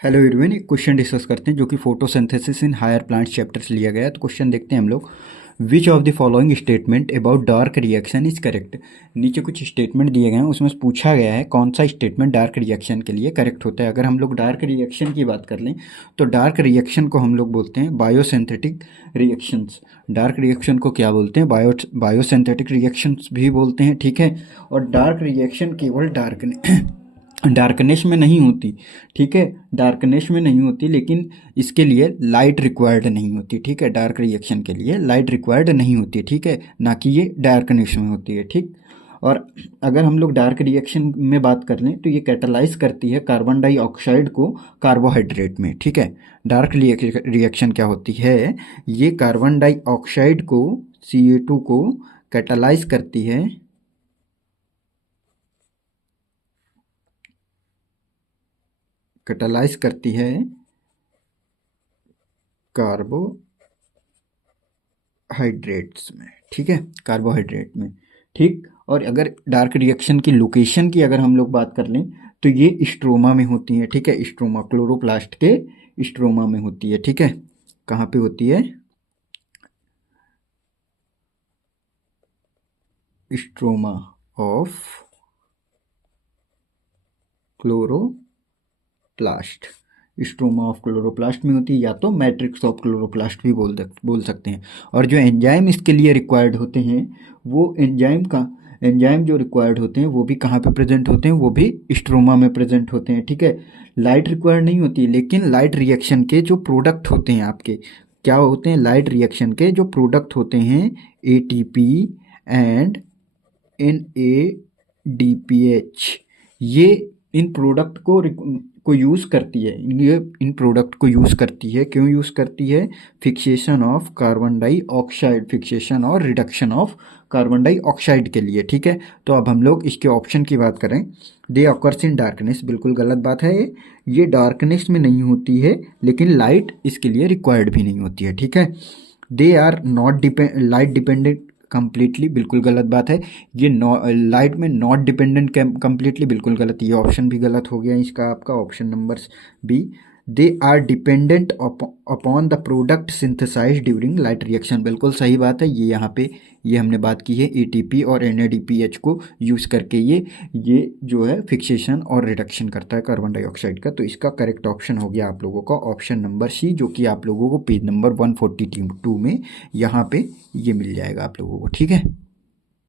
Hello everyone, एक question discuss करते हैं जो कि photosynthesis in higher plants chapter से लिया गया है। तो क्वेश्चन देखते हैं हम लोग। Which of the following statement about dark reaction is correct. नीचे कुछ स्टेटमेंट दिए गए हैं, उसमें से पूछा गया है कौन सा स्टेटमेंट डार्क रिएक्शन के लिए करेक्ट होता है। अगर हम लोग डार्क रिएक्शन की बात कर लें तो डार्क रिएक्शन को हम लोग बोलते हैं बायोसिंथेटिक रिएक्शंस। डार्क रिएक्शन को क्या बोलते हैं? बायोसिंथेटिक रिएक्शंस भी बोलते हैं, ठीक है। और डार्क रिएक्शन केवल डार्कनेस में नहीं होती, ठीक है। डार्कनेस में नहीं होती, लेकिन इसके लिए लाइट रिक्वायर्ड नहीं होती, ठीक है। डार्क रिएक्शन के लिए लाइट रिक्वायर्ड नहीं होती, ठीक है, ना कि ये डार्कनेस में होती है, ठीक। और अगर हम लोग डार्क रिएक्शन में बात कर लें तो ये कैटालाइज करती है कार्बन डाइऑक्साइड को कार्बोहाइड्रेट में, ठीक है। डार्क रिएक्शन क्या होती है? ये कार्बन डाइऑक्साइड को Ca2 को कैटालाइज करती है कार्बोहाइड्रेट्स में, ठीक है, कार्बोहाइड्रेट में, ठीक। और अगर डार्क रिएक्शन की लोकेशन की अगर हम लोग बात कर लें तो ये स्ट्रोमा में होती है, ठीक है। स्ट्रोमा, क्लोरोप्लास्ट के स्ट्रोमा में होती है, ठीक है। कहाँ पे होती है? Stroma of chloroplast. Stroma of chloroplast में होती है, या तो मैट्रिक्स ऑफ क्लोरोप्लास्ट भी बोल सकते हैं। और जो एंजाइम इसके लिए रिक्वायर्ड होते हैं, वो एंजाइम जो रिक्वायर्ड होते हैं वो भी कहाँ पे प्रेजेंट होते हैं? वो भी स्ट्रोमा में प्रेजेंट होते हैं, ठीक है। लाइट रिक्वायर्ड नहीं होती, लेकिन लाइट रिएक्शन के जो प्रोडक्ट होते हैं आपके, क्या होते हैं? लाइट रिएक्शन के जो प्रोडक्ट होते हैं ATP एंड NADPH, ये इन प्रोडक्ट को यूज़ करती है। ये इन प्रोडक्ट को यूज़ करती है, क्यों यूज़ करती है? Fixation of carbon dioxide, fixation और रिडक्शन ऑफ कार्बन डाइऑक्साइड के लिए, ठीक है। तो अब हम लोग इसके ऑप्शन की बात करें। दे ऑकर्स इन डार्कनेस, बिल्कुल गलत बात है। ये डार्कनेस में नहीं होती है, लेकिन लाइट इसके लिए रिक्वायर्ड भी नहीं होती है, ठीक है। They are not light dependent completely, बिल्कुल गलत बात है। ये लाइट में नॉट डिपेंडेंट कंप्लीटली, बिल्कुल गलत। ये ऑप्शन भी गलत हो गया इसका, आपका option number B. They are dependent upon the product synthesise during light reaction, बिल्कुल सही बात है। ये यहाँ पे ये हमने बात की है ATP और NADPH को यूज़ करके ये जो है फिक्सेशन और रिडक्शन करता है कार्बन डाइऑक्साइड का। तो इसका करेक्ट ऑप्शन हो गया आप लोगों का ऑप्शन नंबर C, जो कि आप लोगों को पेज नंबर 142 में यहाँ पे ये मिल जाएगा आप लोगों को, ठीक है।